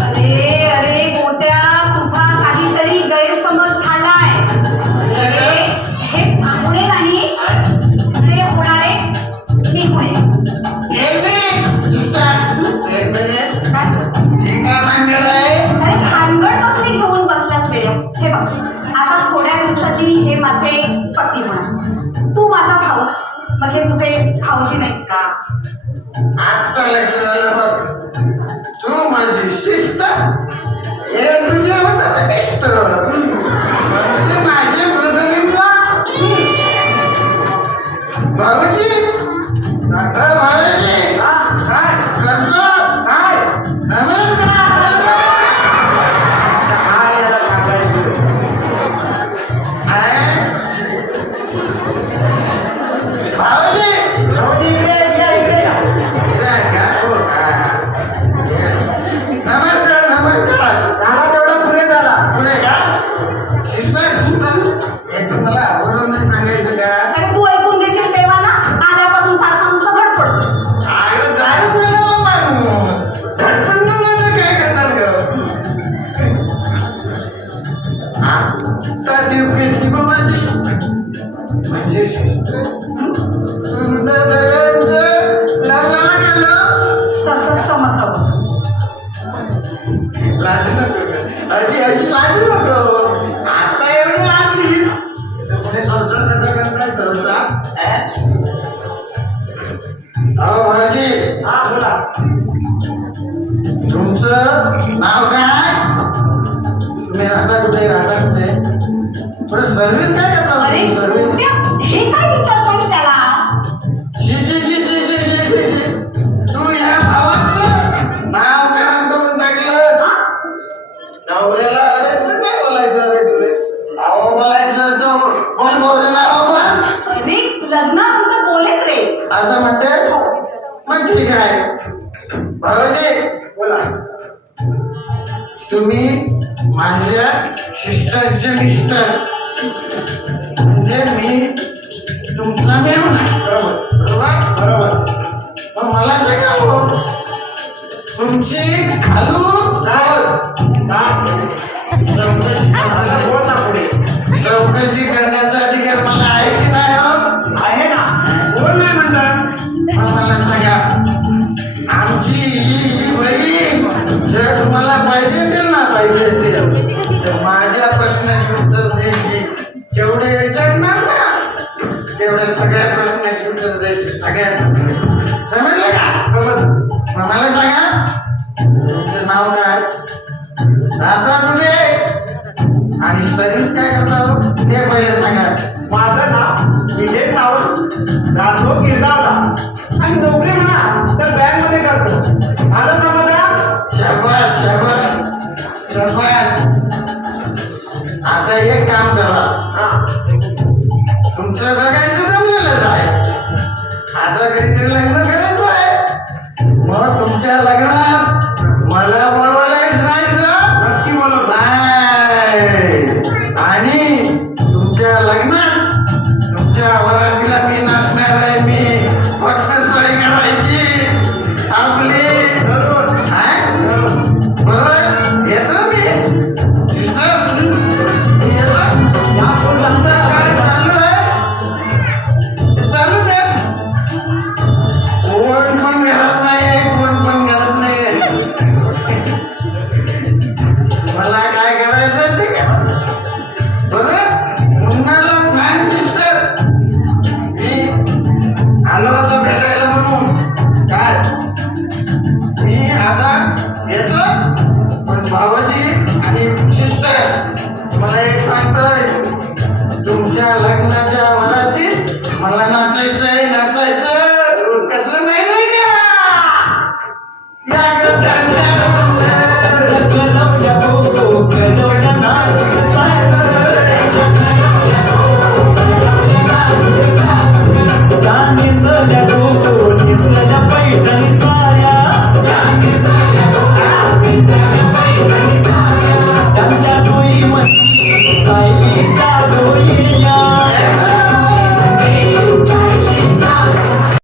अरे अरे मोठ्या तुझा काहीतरी गैरसमज झालाय. हे पुणे नाही पुणे होणारे मी पुणे अरे भानगड कसली घेऊन बसल्यास वेळा हे आता थोड्या दिवसांनी हे माझे पती म्हणा तू माझा भाऊ म्हणजे तुझे भाऊजी नाहीत का? मला आवडून सांगायचं का अरे तू ऐकून देशील तेव्हा ना आल्यापासून सारखा नुसतं घट पडतो आयला जायच मिळाला माणूस झटपण ना माझं काय करणार ग आता देवप्रेती बाबाची म्हणजे शिस्त. Saudara katakan saya saudara, eh? Oh, Haji. Ah, bola. तुमचं नाव काय तुम्ही राहता कुठे राहता कुठे सर्विस आज म्हणते मग ठीक आहे. भावाजी बोला. तुम्ही माझ्या सिस्टरचे मिस्टर म्हणजे मी तुमचा मेव नाही बरोबर. बरोबर? बरोबर. मग मला सांगा हो. तुमची खालू देतील ना पाहिजे असेल तर माझ्या प्रश्नाचे उत्तर द्यायचे. जेवढे विचारणार ना तेवढ्या सगळ्या प्रश्नाचे उत्तर द्यायचे सगळ्या समजले का? समज. मला सांगा. तुमचं नाव काय? राधा